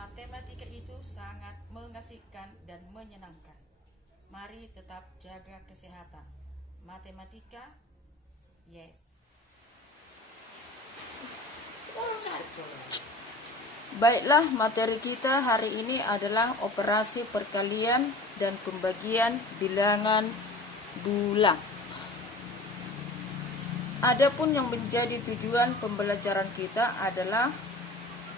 Matematika itu sangat mengasihkan dan menyenangkan. Mari tetap jaga kesehatan. Matematika, yes. Baiklah, materi kita hari ini adalah operasi perkalian dan pembagian bilangan bulat. Adapun yang menjadi tujuan pembelajaran kita adalah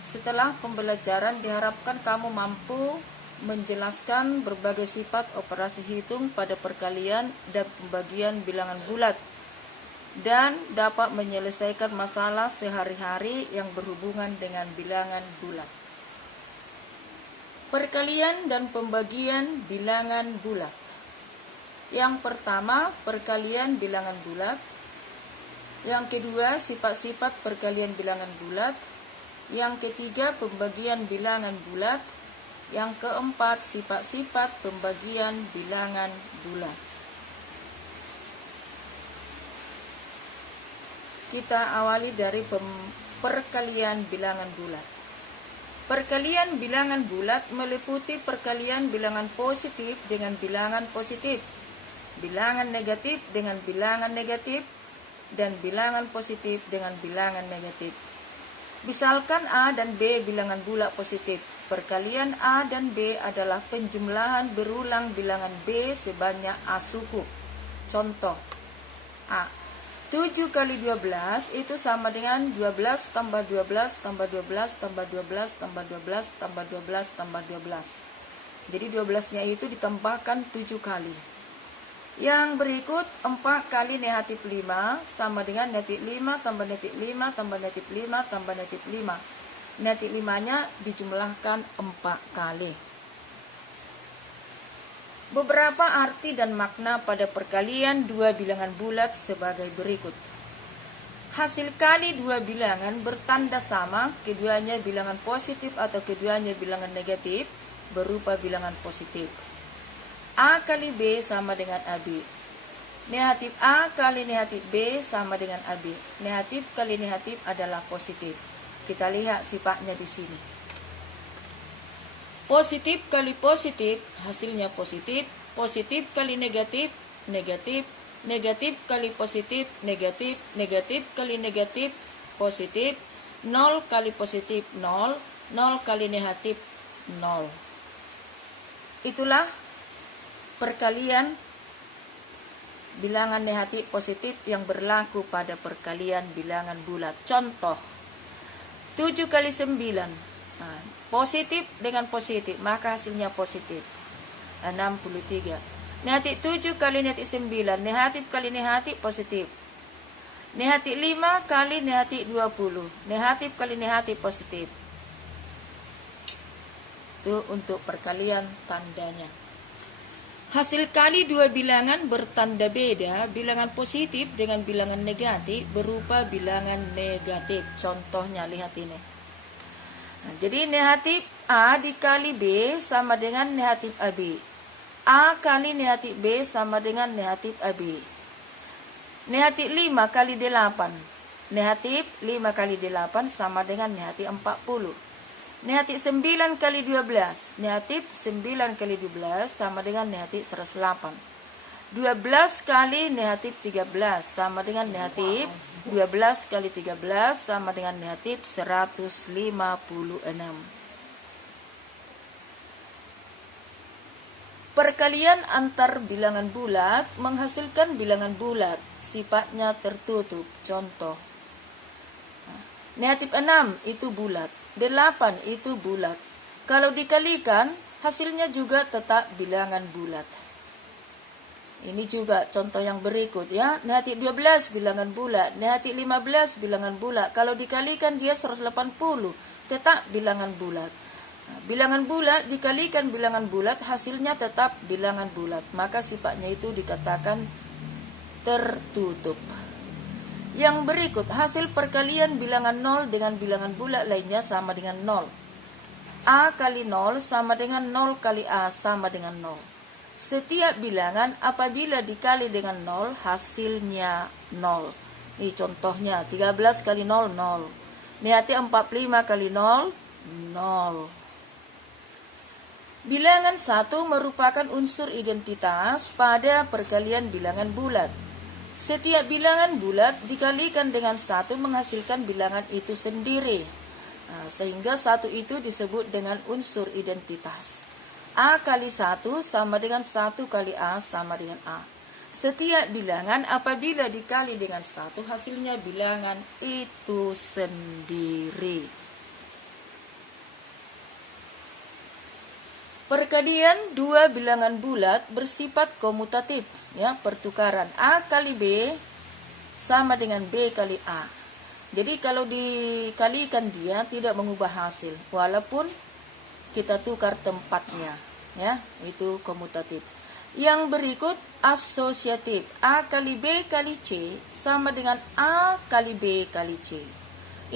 setelah pembelajaran diharapkan kamu mampu menjelaskan berbagai sifat operasi hitung pada perkalian dan pembagian bilangan bulat dan dapat menyelesaikan masalah sehari-hari yang berhubungan dengan bilangan bulat. Perkalian dan pembagian bilangan bulat. Yang pertama, perkalian bilangan bulat. Yang kedua, sifat-sifat perkalian bilangan bulat. Yang ketiga, pembagian bilangan bulat. Yang keempat, sifat-sifat pembagian bilangan bulat. Kita awali dari perkalian bilangan bulat. Perkalian bilangan bulat meliputi perkalian bilangan positif dengan bilangan positif, bilangan negatif dengan bilangan negatif, dan bilangan positif dengan bilangan negatif. Misalkan A dan B bilangan bulat positif. Perkalian A dan B adalah penjumlahan berulang bilangan B sebanyak A suku. Contoh A, 7 kali 12 itu sama dengan 12 tambah 12 tambah 12 tambah 12 tambah 12 tambah 12 tambah 12. Jadi 12-nya itu ditambahkan 7 kali. Yang berikut 4 kali negatif 5 sama dengan negatif 5 tambah negatif 5 tambah negatif 5 tambah negatif 5. Negatif 5-nya dijumlahkan 4 kali. Beberapa arti dan makna pada perkalian dua bilangan bulat sebagai berikut. Hasil kali dua bilangan bertanda sama, keduanya bilangan positif atau keduanya bilangan negatif, berupa bilangan positif. A kali B sama dengan AB. Negatif A kali negatif B sama dengan AB. Negatif kali negatif adalah positif. Kita lihat sifatnya di sini. Positif kali positif, hasilnya positif. Positif kali negatif, negatif. Negatif kali positif, negatif. Negatif kali negatif, positif. 0 kali positif, 0. 0 kali negatif, 0. Itulah perkalian bilangan negatif positif yang berlaku pada perkalian bilangan bulat. Contoh 7 kali 9. Positif dengan positif, maka hasilnya positif 63. Negatif 7 kali negatif 9, negatif kali negatif positif. Negatif 5 kali negatif 20, negatif kali negatif positif. Itu untuk perkalian tandanya. Hasil kali dua bilangan bertanda beda, bilangan positif dengan bilangan negatif berupa bilangan negatif. Contohnya lihat ini. Jadi negatif A dikali B sama dengan negatif AB. A kali negatif B sama dengan negatif AB. Negatif 5 kali 8. Negatif 5 kali 8 sama dengan negatif 40. Negatif 9 kali 12. Negatif 9 kali 12 sama dengan negatif 108. 12 kali negatif 13 sama dengan negatif 12 kali 13 sama dengan negatif 156. Perkalian antar bilangan bulat menghasilkan bilangan bulat, sifatnya tertutup. Contoh, negatif 6 itu bulat, 8 itu bulat. Kalau dikalikan, hasilnya juga tetap bilangan bulat. Ini juga contoh yang berikut ya. Negatif 12 bilangan bulat, negatif 15 bilangan bulat. Kalau dikalikan dia 180, tetap bilangan bulat. Bilangan bulat dikalikan bilangan bulat, hasilnya tetap bilangan bulat. Maka sifatnya itu dikatakan tertutup. Yang berikut, hasil perkalian bilangan 0 dengan bilangan bulat lainnya sama dengan 0. A kali 0 sama dengan 0 kali A sama dengan 0. Setiap bilangan apabila dikali dengan 0, hasilnya 0. Ini contohnya, 13 kali 0, 0. Negatif 45 kali 0, 0. Bilangan 1 merupakan unsur identitas pada perkalian bilangan bulat. Setiap bilangan bulat dikalikan dengan 1 menghasilkan bilangan itu sendiri. Sehingga 1 itu disebut dengan unsur identitas. A kali 1 sama dengan 1 kali A sama dengan A. Setiap bilangan apabila dikali dengan 1 hasilnya bilangan itu sendiri. Perkalian dua bilangan bulat bersifat komutatif, ya, pertukaran A kali B sama dengan B kali A. Jadi kalau dikalikan dia tidak mengubah hasil walaupun kita tukar tempatnya, ya, itu komutatif. Yang berikut asosiatif, A kali B kali C sama dengan A kali B kali C.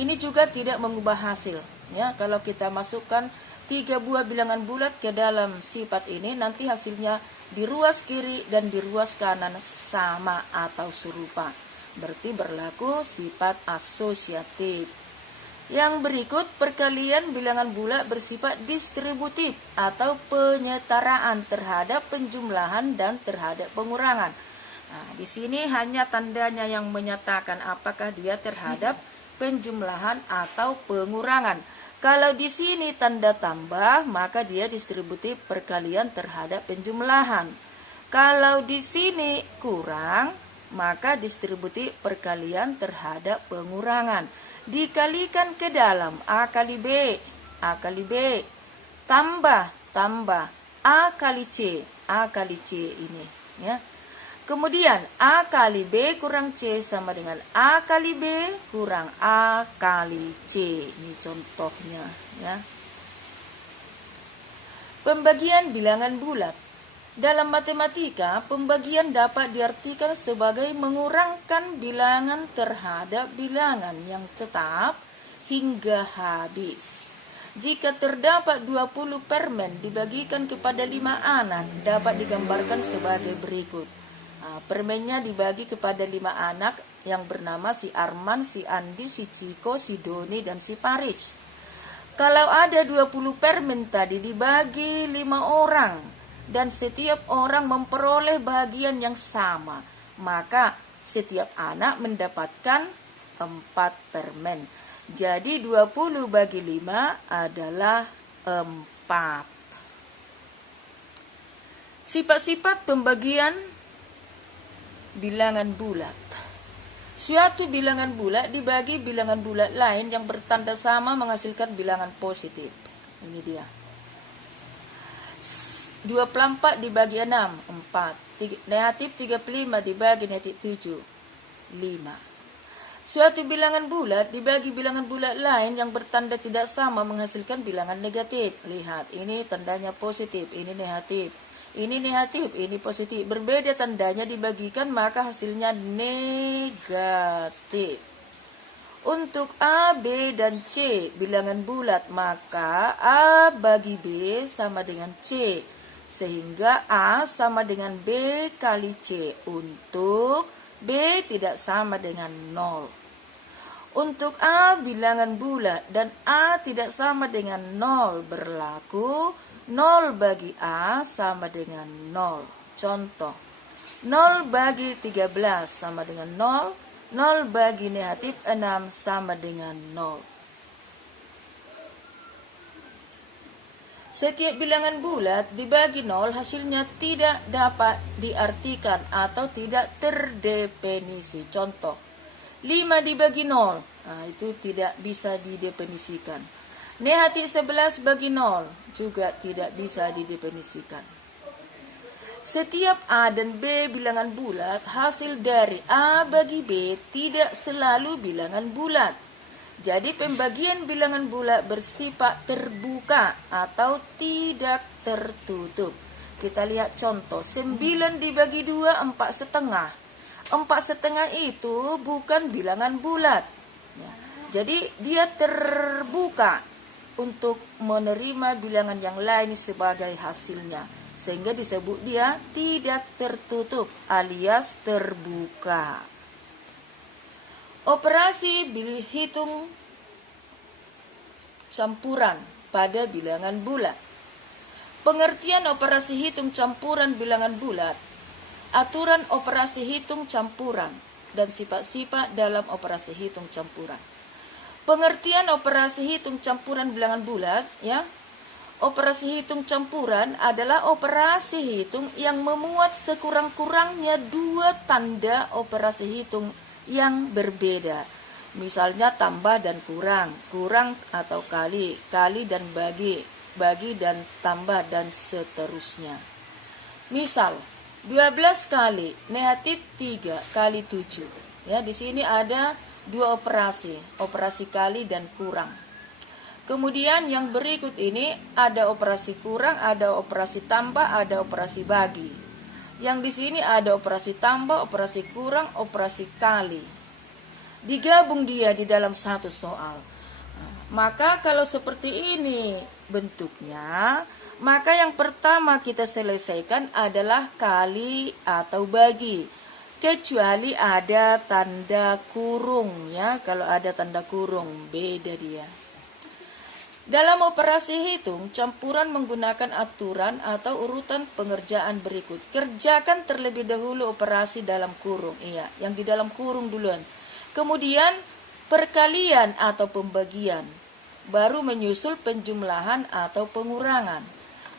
Ini juga tidak mengubah hasil, ya. Kalau kita masukkan 3 buah bilangan bulat ke dalam sifat ini, nanti hasilnya di ruas kiri dan di ruas kanan sama atau serupa. Berarti berlaku sifat asosiatif. Yang berikut perkalian bilangan bulat bersifat distributif atau penyetaraan terhadap penjumlahan dan terhadap pengurangan. Di sini hanya tandanya yang menyatakan apakah dia terhadap penjumlahan atau pengurangan. Kalau di sini tanda tambah, maka dia distributif perkalian terhadap penjumlahan. Kalau di sini kurang, maka distributif perkalian terhadap pengurangan. Dikalikan ke dalam A kali B tambah A kali C ini, ya. Kemudian A kali B kurang C sama dengan A kali B kurang A kali C. Ini contohnya, ya. Pembagian bilangan bulat. Dalam matematika, pembagian dapat diartikan sebagai mengurangkan bilangan terhadap bilangan yang tetap hingga habis. Jika terdapat 20 permen dibagikan kepada 5 anak, dapat digambarkan sebagai berikut. Permennya dibagi kepada 5 anak yang bernama si Arman, si Andi, si Ciko, si Doni, dan si Paris. Kalau ada 20 permen tadi dibagi 5 orang, dan setiap orang memperoleh bagian yang sama, maka setiap anak mendapatkan 4 permen. Jadi 20 bagi 5 adalah 4. Sifat-sifat pembagian bilangan bulat. Suatu bilangan bulat dibagi bilangan bulat lain yang bertanda sama menghasilkan bilangan positif. Ini dia. 24 dibagi 6, 4. Negatif 35 dibagi negatif 7, 5. Suatu bilangan bulat dibagi bilangan bulat lain yang bertanda tidak sama menghasilkan bilangan negatif. Lihat, ini tandanya positif, ini negatif. Ini negatif, ini positif. Berbeda tandanya dibagikan maka hasilnya negatif. Untuk A, B, dan C bilangan bulat, maka A bagi B sama dengan C. Sehingga A sama dengan B kali C. Untuk B tidak sama dengan 0. Untuk A bilangan bulat dan A tidak sama dengan 0 berlaku 0 bagi A sama dengan 0. Contoh, 0 bagi 13 sama dengan 0. 0 bagi negatif 6 sama dengan 0. Setiap bilangan bulat dibagi 0 hasilnya tidak dapat diartikan atau tidak terdefinisi. Contoh, 5 dibagi 0, itu tidak bisa didefinisikan. Negatif 11 bagi 0 juga tidak bisa didefinisikan. Setiap A dan B bilangan bulat, hasil dari A bagi B tidak selalu bilangan bulat. Jadi pembagian bilangan bulat bersifat terbuka atau tidak tertutup. Kita lihat contoh, 9 dibagi 2, 4,5. 4,5 itu bukan bilangan bulat. Jadi dia terbuka untuk menerima bilangan yang lain sebagai hasilnya. Sehingga disebut dia tidak tertutup alias terbuka. Operasi hitung campuran pada bilangan bulat. Pengertian operasi hitung campuran bilangan bulat, aturan operasi hitung campuran, dan sifat-sifat dalam operasi hitung campuran. Pengertian operasi hitung campuran bilangan bulat, ya. Operasi hitung campuran adalah operasi hitung yang memuat sekurang-kurangnya dua tanda operasi hitung yang berbeda. Misalnya tambah dan kurang, kurang atau kali, kali dan bagi, bagi dan tambah, dan seterusnya. Misal 12 kali negatif 3 kali 7. Ya, di sini ada dua operasi kali dan kurang. Kemudian yang berikut ini ada operasi kurang, ada operasi tambah, ada operasi bagi. Yang di sini ada operasi tambah, operasi kurang, operasi kali. Digabung dia di dalam satu soal. Maka kalau seperti ini bentuknya, maka yang pertama kita selesaikan adalah kali atau bagi. Kecuali ada tanda kurung, ya. Kalau ada tanda kurung, beda dia. Dalam operasi hitung, campuran menggunakan aturan atau urutan pengerjaan berikut. Kerjakan terlebih dahulu operasi dalam kurung. Iya, yang di dalam kurung duluan. Kemudian perkalian atau pembagian. Baru menyusul penjumlahan atau pengurangan.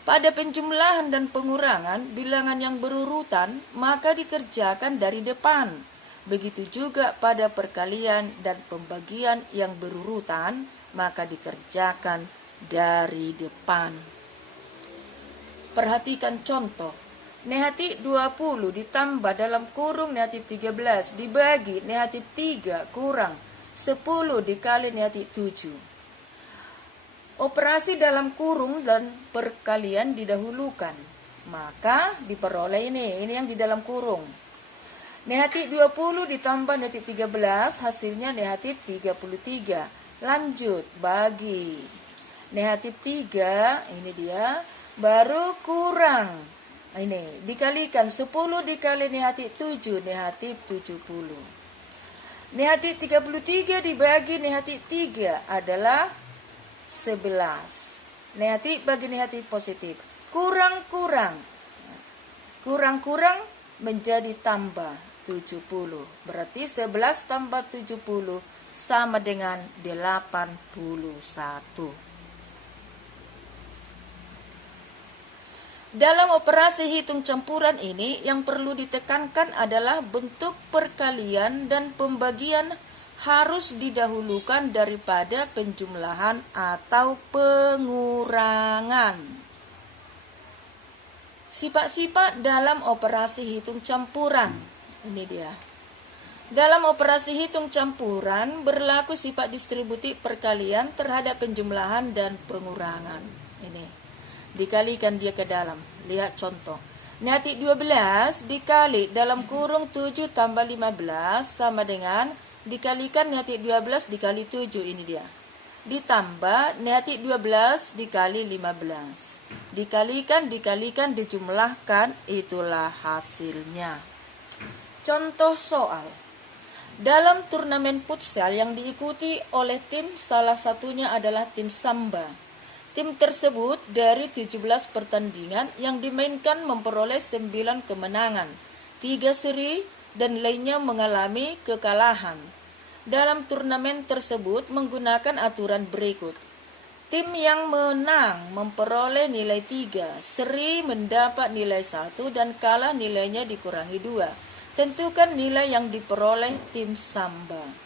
Pada penjumlahan dan pengurangan, bilangan yang berurutan maka dikerjakan dari depan. Begitu juga pada perkalian dan pembagian yang berurutan, maka dikerjakan dari depan. Perhatikan contoh. Negatif 20 ditambah dalam kurung negatif 13 dibagi negatif 3 kurang 10 dikali negatif 7. Operasi dalam kurung dan perkalian didahulukan. Maka diperoleh ini yang di dalam kurung. Negatif 20 ditambah negatif 13 hasilnya negatif 33. Lanjut, bagi. Negatif 3, ini dia, baru kurang. Ini, dikalikan 10 dikali negatif 7, negatif 70. Negatif 33 dibagi negatif 3 adalah 11. Negatif bagi negatif positif. Kurang-kurang. Kurang-kurang menjadi tambah 70. Berarti 11 tambah 70 sama dengan 81. Dalam operasi hitung campuran ini yang perlu ditekankan adalah bentuk perkalian dan pembagian harus didahulukan daripada penjumlahan atau pengurangan. Sifat-sifat dalam operasi hitung campuran. Ini dia. Dalam operasi hitung campuran berlaku sifat distributif perkalian terhadap penjumlahan dan pengurangan. Ini. Dikalikan dia ke dalam. Lihat contoh. Negatif 12 dikali dalam kurung 7 tambah 15 sama dengan dikalikan negatif 12 dikali 7. Ini dia. Ditambah negatif 12 dikali 15. Dikalikan, dijumlahkan, itulah hasilnya. Contoh soal. Dalam turnamen futsal yang diikuti oleh tim, salah satunya adalah tim Samba. Tim tersebut dari 17 pertandingan yang dimainkan memperoleh 9 kemenangan, 3 seri, dan lainnya mengalami kekalahan. Dalam turnamen tersebut menggunakan aturan berikut. Tim yang menang memperoleh nilai 3, seri mendapat nilai 1, dan kalah nilainya dikurangi 2. Tentukan nilai yang diperoleh tim Samba.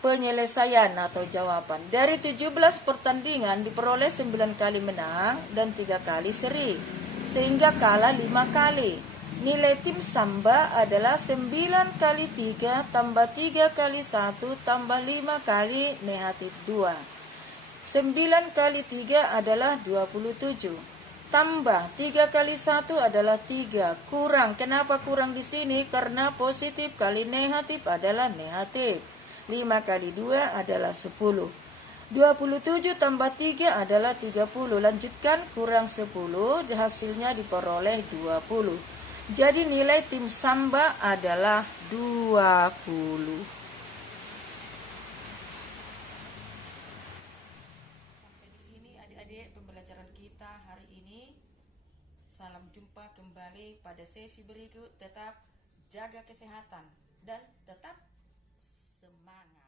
Penyelesaian atau jawaban. Dari 17 pertandingan diperoleh 9 kali menang dan 3 kali seri, sehingga kalah 5 kali. Nilai tim Samba adalah 9 kali 3 tambah 3 kali 1 tambah 5 kali negatif 2. 9 kali 3 adalah 27. Tambah 3 kali 1 adalah 3. Kurang. Kenapa kurang di sini? Karena positif kali negatif adalah negatif. 5 kali 2 adalah 10. 27 tambah 3 adalah 30. Lanjutkan, kurang 10. Hasilnya diperoleh 20. Jadi nilai tim Samba adalah 20. Sampai di sini adik-adik pembelajaran pembelajaran kita hari ini. Salam jumpa kembali pada sesi berikut. Tetap jaga kesehatan dan tetap semangat.